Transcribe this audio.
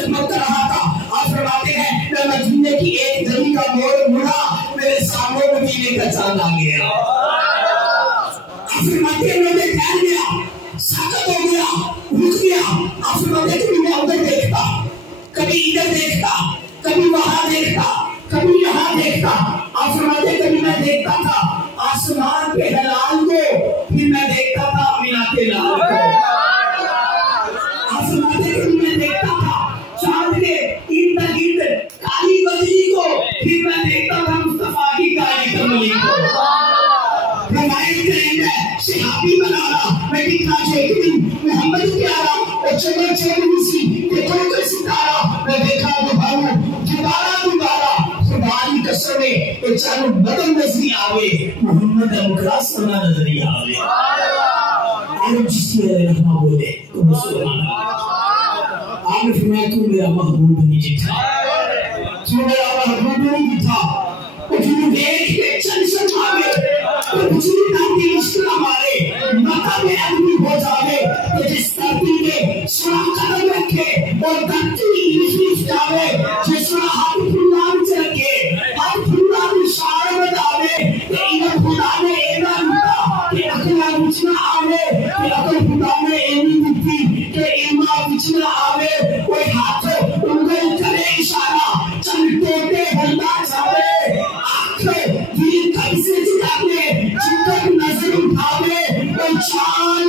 चकमक कर रहा था। आप फरमाते हैं मैं मदीने की एक गली का मोड़ मुड़ा, मेरे सामने मदीने का चांद आ गया। आप फरमाते हैं मैं ठहर गया, साकत हो गया, रुक गया। आप फरमाते हैं कभी मैं उधर देखता, कभी इधर देखता, कभी वहां देखता, कभी यहाँ देखता। आप फरमाते कभी मैं देखता था आसमान के हलाल को, फिर मैं देखता था अमीना के लाल को। आप फरमाते कभी मैं देखता था चांद के इर्द गिर्द काली बदली को, फिर मैं देखता था मुस्तफा की काली कमली को। रवायत करेंगे सहाबी बनाना मैं दिखा चेकरी मोहम्मद प्यारा और चमक चमकी के कोई सितारा मैं देखा दोबारा दोबारा खुदाई कसम है चारों बदन नजरी आवे मोहम्मद मुखलास सना नजरी आवे। और जिससे रहना बोले तो सुभान अल्लाह। आपने फरमाया तू मेरा महबूब नहीं था, तू मेरा महबूब नहीं था। तुम देख के चल सकावे तो बिजली दाती मुश्किल मारे माता में आदमी हो जावे तो जिस धरती में सुना कदम रखे और धरती लिख जावे जिसका हाथ फुल्लान से रखे हाथ फुल्लान इशारा बतावे कि इधर खुदा ने एना लुटा कि अकला बिचना आवे कि अकल खुदा ने एनी लुटी कि इमा बिचना आवे कोई हाथ उंगल करे इशारा चल टोटे बंदा जावे दिल कैसे जितावे जितक नजर उठावे कोई चाल